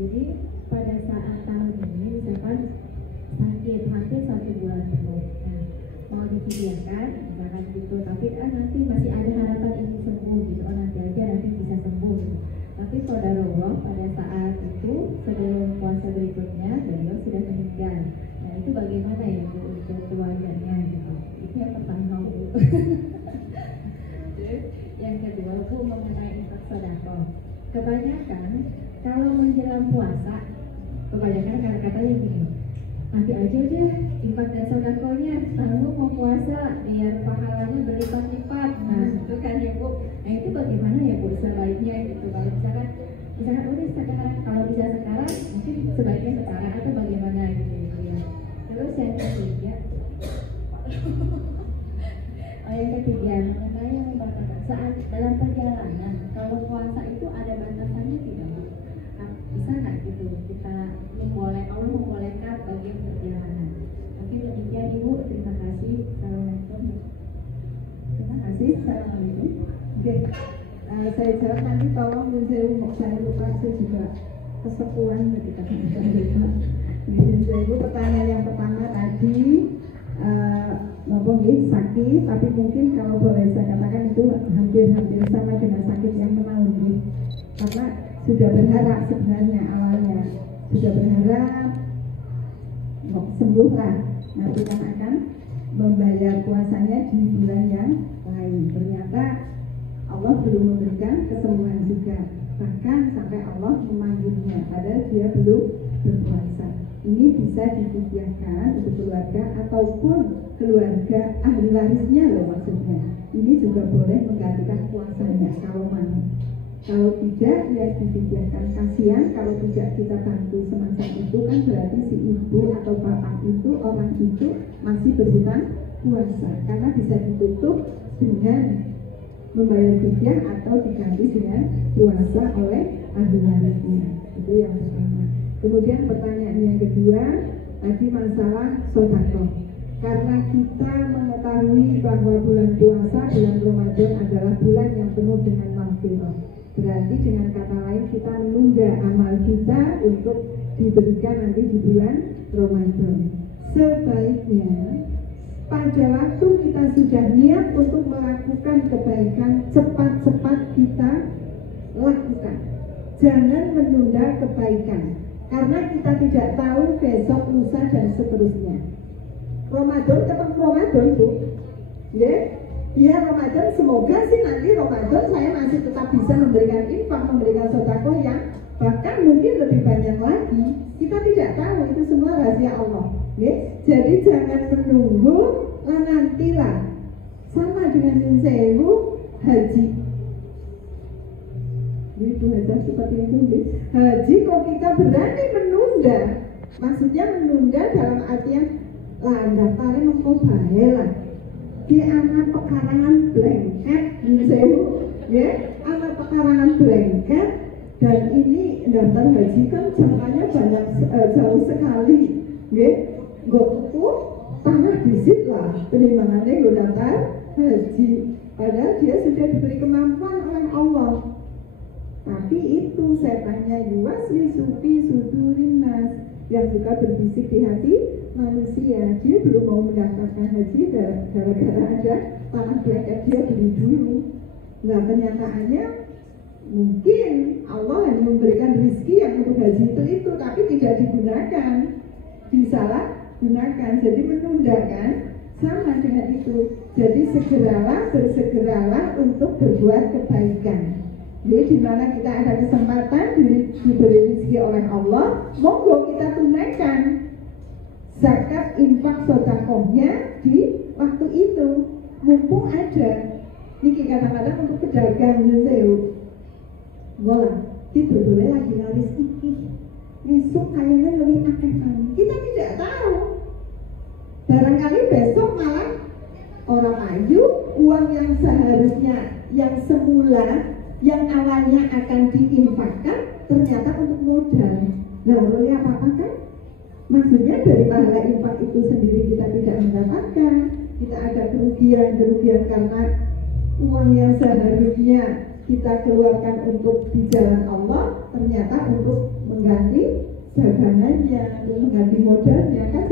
Jadi pada saat tahun ini misalkan sakit hampir 1 bulan penuh, nah mau difidyahkan misalkan gitu, tapi nanti masih ada harapan ingin sembuh gitu, nanti aja nanti bisa sembuh gitu. Tapi qadarullah pada saat itu sebelum puasa berikutnya beliau sudah meninggal. Nah itu bagaimana ya Bu untuk keluarganya gitu? Itu yang pertama Bu. Yang kedua Bu mengenai infak sedekah. Kebanyakan kalau menjelang puasa, kebanyakan katanya gini, nanti aja deh infak dan sedekahnya, lalu mau puasa biar pahalanya berlipat-lipat. Nah itu kan ya Bu. Nah itu bagaimana ya Bu sebaiknya gitu? Kalau misalkan udah sekarang, kalau bisa sekarang mungkin sebaiknya sekarang atau bagaimana gitu ya. Terus yang ketiga mengenai yang membatalkan saat dalam perjalanan, kalau puasa itu ada batasannya tidak Bu? Bisa nggak gitu kita Allah membolehkan bagian perjalanan? Mungkin demikian Ibu, terima kasih. Assalamualaikum. Terima kasih. Assalamualaikum. Oke, saya jawab nanti, tolong saya lupa, saya juga kesepuan ketika saya lupa. Ibu, pertanyaan yang pertama tadi sakit, tapi mungkin kalau boleh saya katakan itu hampir sama dengan sakit yang menaun, karena sudah berharap sebenarnya awalnya sudah berharap sembuhlah, nanti kan akan membayar puasanya di bulan yang lain. Ternyata Allah belum memberikan kesembuhan juga, bahkan sampai Allah memanggilnya padahal dia belum berpuasa. Ini bisa difidyahkan untuk keluarga ataupun keluarga ahli warisnya loh maksudnya. Ini juga boleh menggantikan puasanya kalau mau. Kalau tidak ya difidyahkan. Kasihan kalau tidak kita bantu semacam itu, kan berarti si ibu atau bapak itu, orang itu masih berhutang puasa, karena bisa ditutup dengan membayar fidyah atau diganti dengan puasa oleh ahli warisnya. Itu yang pertama. Kemudian pertanyaan yang kedua tadi masalah sedekah. Karena kita mengetahui bahwa bulan puasa, bulan Ramadan adalah bulan yang penuh dengan maghfirah. Berarti dengan kata lain kita menunda amal kita untuk diberikan nanti di bulan Ramadan. Sebaiknya pada waktu kita sudah niat untuk melakukan kebaikan, cepat-cepat kita lakukan. Jangan menunda kebaikan, karena kita tidak tahu besok, lusa, dan seterusnya. Ramadan ketemu Ramadan Bu, ya. Biar Ramadan, semoga sih nanti Ramadan saya masih tetap bisa memberikan infak, memberikan sedekah yang bahkan mungkin lebih banyak lagi. Kita tidak tahu, itu semua rahasia Allah, ya. Jadi jangan menunggu, nantilah. Sama dengan Sewu haji. Itu aja seperti itu, ya. Haji kok kita berani menunda, maksudnya menunda dalam artian daftarnya mau bae lah. Di anak pekarangan blanket, ya, anak pekarangan blanket, dan ini daftar haji kan jangkanya banyak, jauh sekali, ya. Goku tanah disit lah, penimbangannya gue daftar haji, padahal dia sudah diberi kemampuan oleh Allah. Tapi itu setannya yuwaswi sufi sudurin nas, yang juga berbisik di hati manusia. Dia belum mau mendaftarkan haji gara-gara ada tanah blanket dia beli dulu. Nah kenyataannya mungkin Allah hanya memberikan rezeki yang untuk haji itu tapi tidak digunakan, disalahgunakan, jadi menunda kan. Sama dengan itu. Jadi bersegeralah untuk berbuat kebaikan. Jadi di mana kita ada kesempatan diberi rezeki oleh Allah, monggo kita tunaikan zakat infak sedekahnya di waktu itu, mumpung ada. Niki kadang-kadang untuk pedagang Sewu, gola, itu boleh lagi laris iki, besok kayaknya lebih akeh kali. Kita tidak tahu. Barangkali besok malah orang ayu, uang yang seharusnya, yang semula, yang awalnya akan diinfakkan ternyata untuk modal. Nah, oleh apa-apa kan? Maksudnya dari pahala infak itu sendiri kita tidak mendapatkan. Kita ada kerugian karena uang yang seharusnya kita keluarkan untuk di jalan Allah ternyata untuk mengganti dagangannya, untuk mengganti modalnya kan.